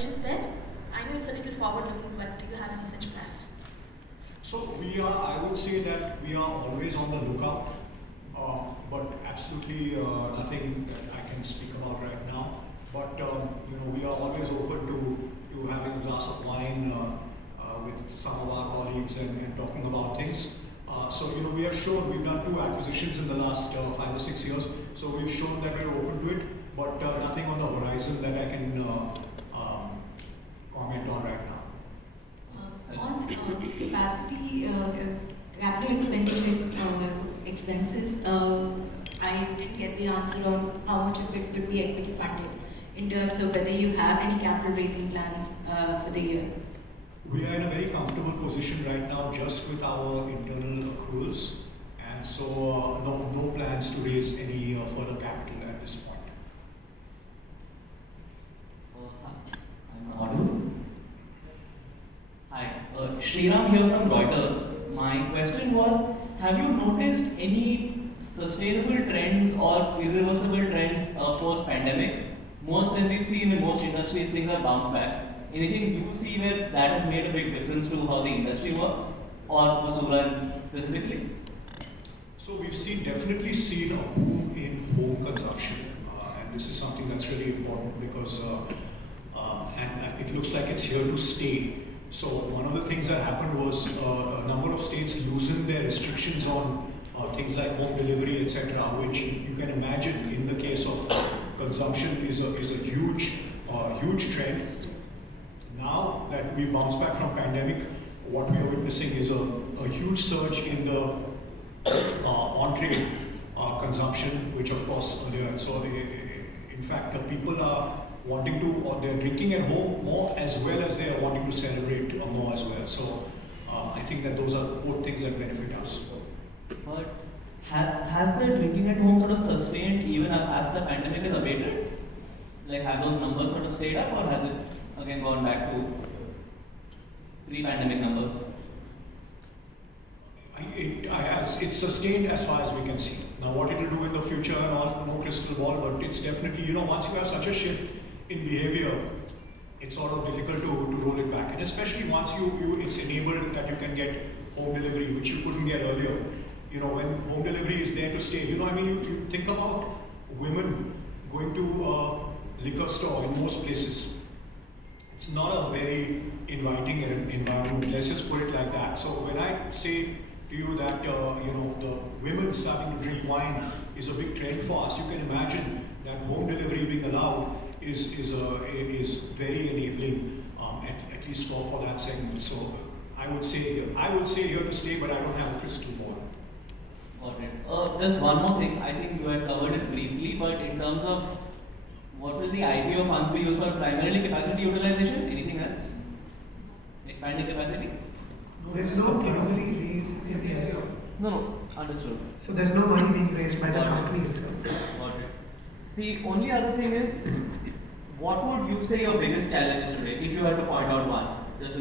acquisitions there? I know it's a little forward-looking, but do you have any such plans? So I would say that we are always on the lookout, but absolutely nothing that I can speak about right now. But we are always open to having a glass of wine with some of our colleagues and talking about things. So we have shown, we've done 2 acquisitions in the last 5 or 6 years. So we've shown that we're open to it, but nothing on the horizon that I can comment on right now. On capacity, capital expenditure expenses, I didn't get the answer on how much of it would be equity funded in terms of whether you have any capital raising plans for the year. We are in a very comfortable position right now just with our internal accruals, and so no plans to raise any further capital at this point. I'm audible. Hi, Sriram here from Reuters. My question was, have you noticed any sustainable trends or irreversible trends post-pandemic? Most that we've seen in most industries, things have bounced back. Anything you see where that has made a big difference to how the industry works, or for Sula specifically? So we've definitely seen a boom in home consumption, and this is something that's really important because and it looks like it's here to stay. So one of the things that happened was a number of states loosened their restrictions on things like home delivery, etc., which you can imagine in the case of consumption is a huge trend. Now that we bounce back from pandemic, what we are witnessing is a huge surge in the on-trade consumption, which of course in fact people are wanting to, or they're drinking at home more as well as they are wanting to celebrate more as well. So I think that those are both things that benefit us. But has the drinking at home sort of sustained even as the pandemic has abated? Like, have those numbers sort of stayed up, or has it again gone back to pre-pandemic numbers? It's sustained as far as we can see. Now what it will do in the future and all, no crystal ball, but it's definitely, once you have such a shift in behavior, it's sort of difficult to roll it back. And especially once it's enabled that you can get home delivery, which you couldn't get earlier. When home delivery is there to stay, you think about women going to a liquor store in most places. It's not a very inviting environment, let's just put it like that. So when I say to you that the women starting to drink wine is a big trend for us, you can imagine that home delivery being allowed is very enabling, at least for that segment. So I would say here to stay, but I don't have a crystal ball. Got it. Just one more thing. I think you had covered it briefly, but in terms of what will the IPO funds be used for? Primarily capacity utilization? Anything else? Expanding capacity? There's no capital raise in the area. No, understood. So there's no money being raised by the company itself. Got it. The only other thing is, what would you say your biggest challenge is today, if you had to point out one? This will